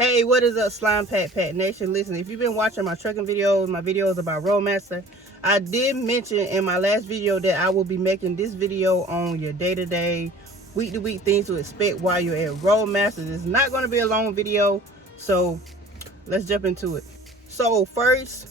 Hey, what is up, Slime Pat Nation? Listen, if you've been watching my trucking videos, my videos about Roadmaster, I did mention in my last video that I will be making this video on your day-to-day, week-to-week things to expect while you're at Roadmaster. It's not going to be a long video, so let's jump into it. So first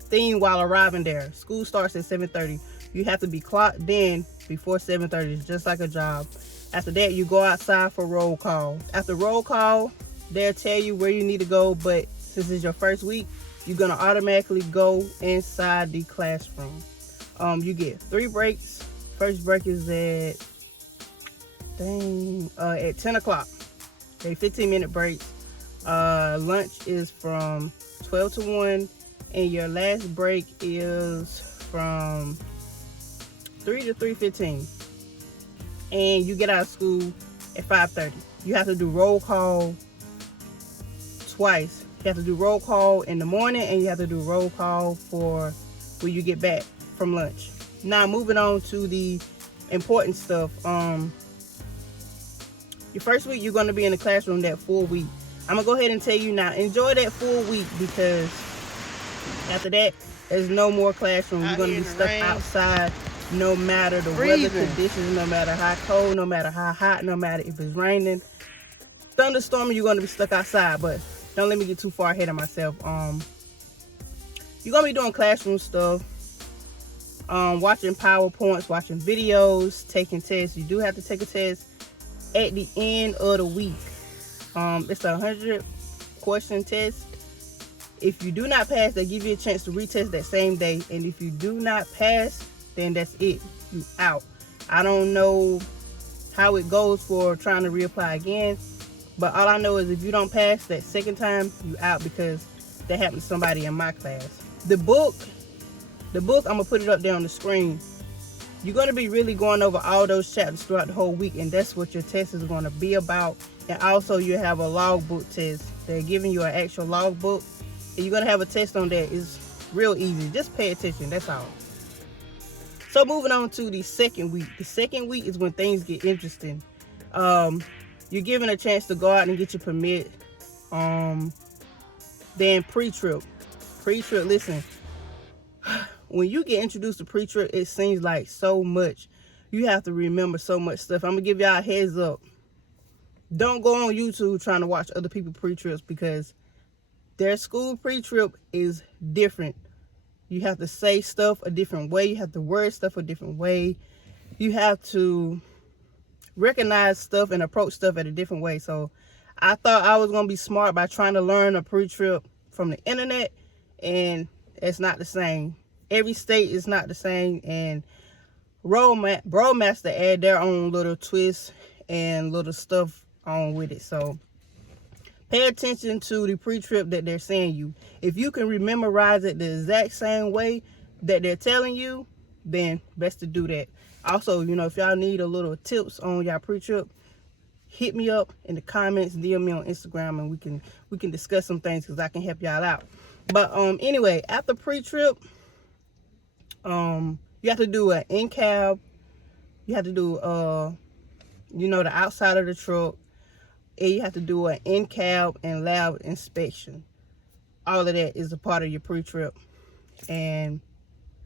thing while arriving there, school starts at 7:30. You have to be clocked in before 7:30. It's just like a job. After that, you go outside for roll call. After roll call, they'll tell you where you need to go, but since it's your first week, you're gonna automatically go inside the classroom. You get 3 breaks. First break is at 10 o'clock. Okay, 15-minute breaks. Lunch is from 12 to 1, and your last break is from 3 to 3:15. And you get out of school at 5:30. You have to do roll call twice. You have to do roll call in the morning, and you have to do roll call for when you get back from lunch. Now moving on to the important stuff. Your first week, you're going to be in the classroom that full week. I'm gonna go ahead and tell you now, enjoy that full week, because after that, there's no more classroom. You're going to be stuck outside no matter the weather conditions, no matter how cold, no matter how hot, no matter if it's raining, thunderstorming, you're going to be stuck outside. But don't let me get too far ahead of myself. You're going to be doing classroom stuff, watching PowerPoints, watching videos, taking tests. You do have to take a test at the end of the week. It's a 100-question test. If you do not pass, they give you a chance to retest that same day. And if you do not pass, then that's it. You out. I don't know how it goes for trying to reapply again, but all I know is if you don't pass that second time, you out, because that happened to somebody in my class. The book, I'm gonna put it up there on the screen. You're gonna be really going over all those chapters throughout the whole week, and that's what your test is gonna be about. And also you have a logbook test. They're giving you an actual logbook, and you're gonna have a test on that. It's real easy. Just pay attention, that's all. So moving on to the second week. The second week is when things get interesting. You're given a chance to go out and get your permit. Then pre-trip. Pre-trip, listen. When you get introduced to pre-trip, it seems like so much. You have to remember so much stuff. I'm gonna give y'all a heads up. Don't go on YouTube trying to watch other people pre-trips, because their school pre-trip is different. You have to say stuff a different way. You have to word stuff a different way. You have to recognize stuff and approach stuff at a different way. So I thought I was going to be smart by trying to learn a pre-trip from the internet, and it's not the same. Every state is not the same, and Roadmaster add their own little twists and little stuff on with it. So pay attention to the pre-trip that they're saying you. If you can memorize it the exact same way that they're telling you, then best to do that. Also, you know, if y'all need a little tips on y'all pre-trip, hit me up in the comments, DM me on Instagram, and we can discuss some things, because I can help y'all out. But anyway, after pre-trip, you have to do an in-cab. You have to do you know, the outside of the truck. And you have to do an in-cab and lab inspection. All of that is a part of your pre-trip. And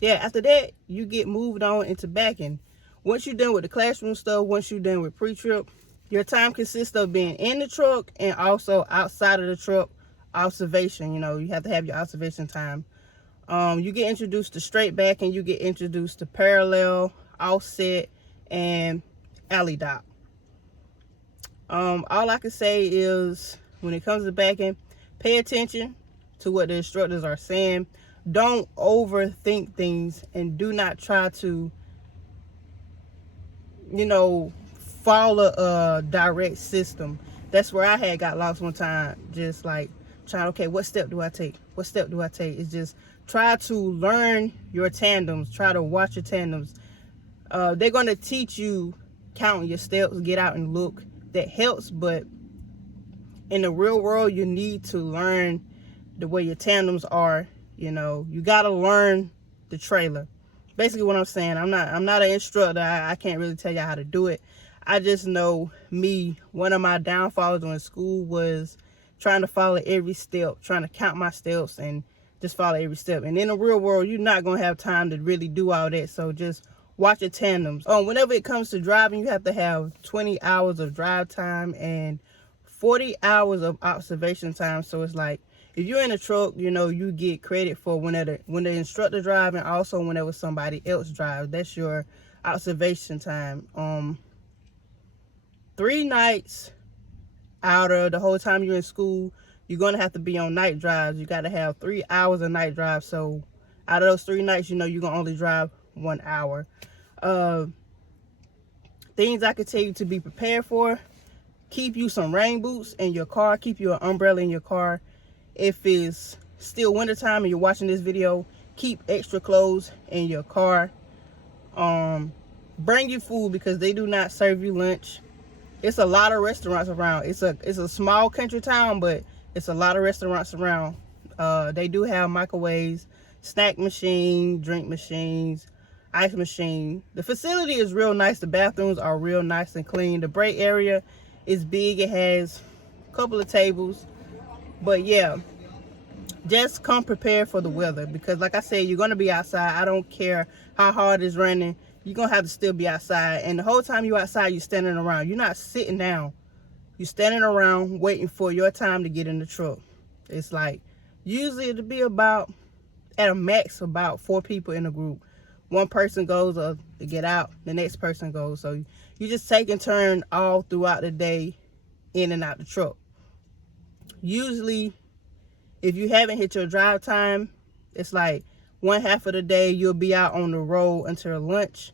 yeah, after that, you get moved on into backing. Once you're done with the classroom stuff, once you're done with pre-trip, your time consists of being in the truck and also outside of the truck, observation. You know, you have to have your observation time. You get introduced to straight back, and you get introduced to parallel, offset, and alley dot. All I can say is, when it comes to backing, pay attention to what the instructors are saying. Don't overthink things, and do not try to, you know, follow a direct system. That's where I had got lost one time. Just like trying, okay, what step do I take? What step do I take? It's just try to learn your tandems. Try to watch your tandems. They're going to teach you counting your steps, get out and look. That helps, but in the real world, you need to learn the way your tandems are. You know, you got to learn the trailer. Basically what I'm saying, I'm not an instructor. I can't really tell y'all how to do it. I just know one of my downfalls in school was trying to follow every step, trying to count my steps and just follow every step. And in the real world, you're not going to have time to really do all that. So just watch your tandems. Whenever it comes to driving, you have to have 20 hours of drive time and 40 hours of observation time. So it's like, if you're in a truck, you know, you get credit for when the instructor drives, and also whenever somebody else drives. That's your observation time. 3 nights out of the whole time you're in school, you're going to have to be on night drives. You got to have 3 hours of night drive. So out of those 3 nights, you know, you're going to only drive 1 hour. Things I could tell you to be prepared for: keep you some rain boots in your car, keep you an umbrella in your car. If it's still wintertime and you're watching this video, keep extra clothes in your car. Bring your food, because they do not serve you lunch. It's a lot of restaurants around. It's a small country town, but it's a lot of restaurants around. They do have microwaves, snack machine, drink machines, ice machine. The facility is real nice. The bathrooms are real nice and clean. The break area is big. It has a couple of tables. But yeah, just come prepared for the weather, because like I said, you're going to be outside. I don't care how hard it's raining. You're going to have to still be outside. And the whole time you're outside, you're standing around. You're not sitting down. You're standing around waiting for your time to get in the truck. It's like, usually it'll be about, at a max, about 4 people in a group. One person goes to get out, the next person goes. So you just take in turn all throughout the day, in and out the truck. Usually, if you haven't hit your drive time, it's like 1/2 of the day you'll be out on the road until lunch,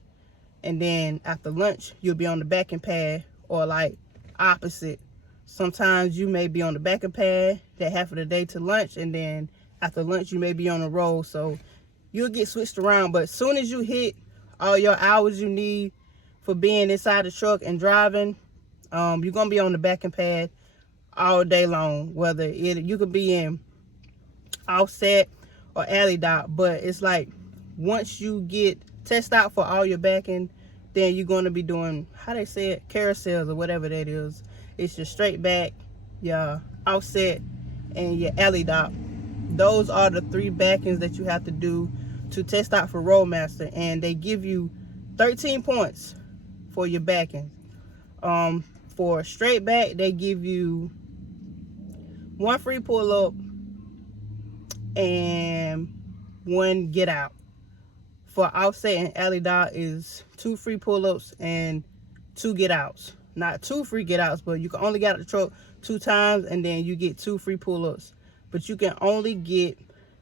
and then after lunch you'll be on the backing pad, or like opposite. Sometimes you may be on the backing pad that half of the day to lunch, and then after lunch you may be on the road. So you'll get switched around. But as soon as you hit all your hours you need for being inside the truck and driving, you're gonna be on the backing pad all day long. Whether you could be in offset or alley dot, but it's like, once you get tested out for all your backing, then you're going to be doing, how they say it, carousels or whatever that is. It's your straight back, your offset, and your alley dot. Those are the 3 backings that you have to do to test out for Roadmaster, and they give you 13 points for your backing. For straight back, they give you 1 free pull up and 1 get out. For offset and alley dot is 2 free pull-ups and 2 get outs. Not 2 free get outs, but you can only get out the truck 2 times, and then you get 2 free pull-ups. But you can only get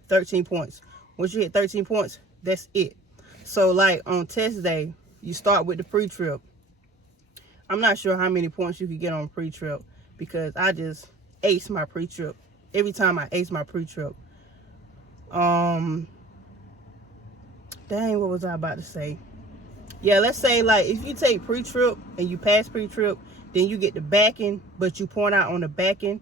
13 points. Once you hit 13 points, that's it. So like on test day, you start with the pre-trip. I'm not sure how many points you can get on pre-trip, because I just ace my pre-trip. Every time I ace my pre-trip. Dang, what was I about to say? Yeah, let's say like if you take pre-trip and you pass pre-trip, then you get the backing, but you point out on the backing,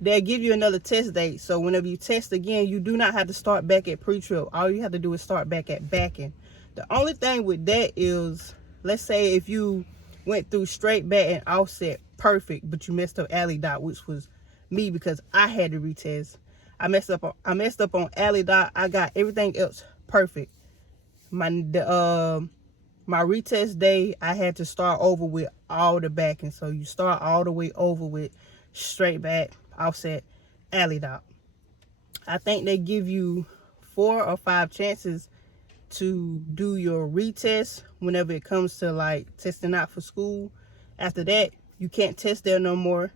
they'll give you another test date. So whenever you test again, you do not have to start back at pre-trip. All you have to do is start back at backing. The only thing with that is, let's say if you went through straight back and offset perfect, but you messed up alley dot, which was me because I had to retest. I messed up on alley dot. I got everything else perfect. My retest day, I had to start over with all the backing. So you start all the way over with straight back, offset, alley dot. I think they give you 4 or 5 chances to do your retest whenever it comes to like testing out for school. After that, you can't test there no more.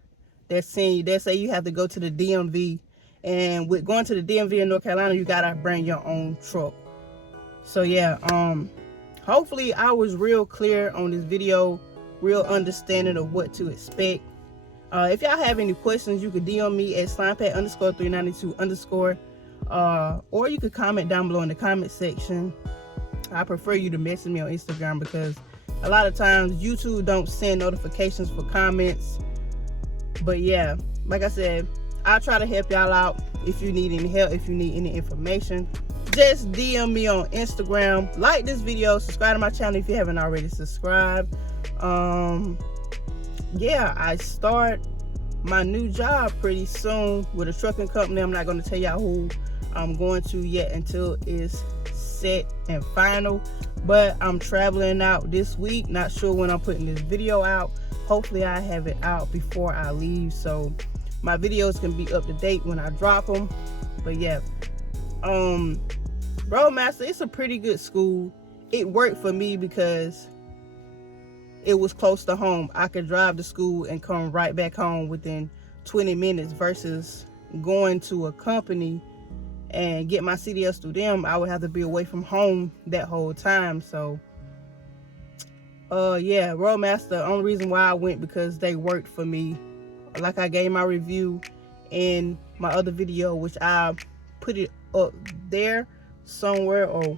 They say you have to go to the DMV, and with going to the DMV in North Carolina, you gotta bring your own truck. So yeah, hopefully I was real clear on this video, real understanding of what to expect. If y'all have any questions, you could DM me at slimepat_392_, or you could comment down below in the comment section. I prefer you to message me on Instagram, because a lot of times YouTube don't send notifications for comments. But yeah, like I said, I'll try to help y'all out. If you need any help, if you need any information, just DM me on Instagram. Like this video, subscribe to my channel if you haven't already subscribed. Yeah, I start my new job pretty soon with a trucking company. I'm not going to tell y'all who I'm going to yet until it's set and final, but I'm traveling out this week. Not sure when I'm putting this video out. Hopefully I have it out before I leave, so my videos can be up to date when I drop them. But yeah, Roadmaster, it's a pretty good school. It worked for me because it was close to home. I could drive to school and come right back home within 20 minutes versus going to a company and get my CDLs through them. I would have to be away from home that whole time. So yeah, Roadmaster, the only reason why I went because they worked for me. Like I gave my review in my other video, which I put it up there somewhere, or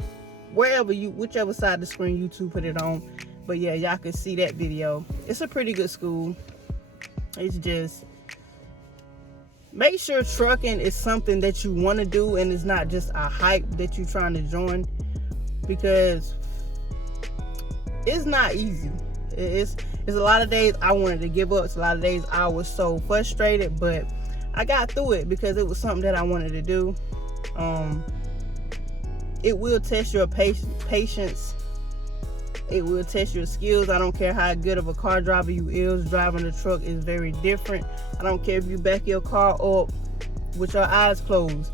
wherever whichever side of the screen YouTube put it on. But yeah, y'all can see that video. It's a pretty good school. It's just, make sure trucking is something that you want to do and it's not just a hype that you're trying to join, because it's not easy. It's a lot of days I wanted to give up. It's a lot of days I was so frustrated, but I got through it because it was something that I wanted to do. It will test your patience. It will test your skills. I don't care how good of a car driver you is. Driving a truck is very different. I don't care if you back your car up with your eyes closed.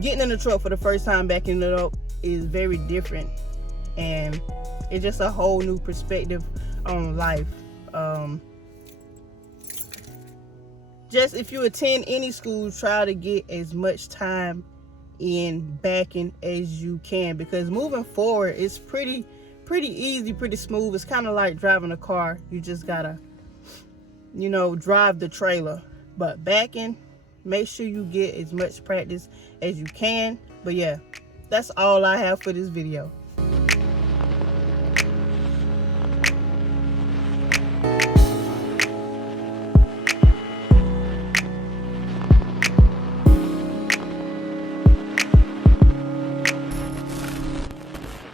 Getting in the truck for the first time, backing it up, is very different. And it's just a whole new perspective on life. Just if you attend any school, try to get as much time in backing as you can, because moving forward it's pretty easy, pretty smooth. It's kind of like driving a car. You just gotta, drive the trailer. But backing, make sure you get as much practice as you can. But yeah, that's all I have for this video.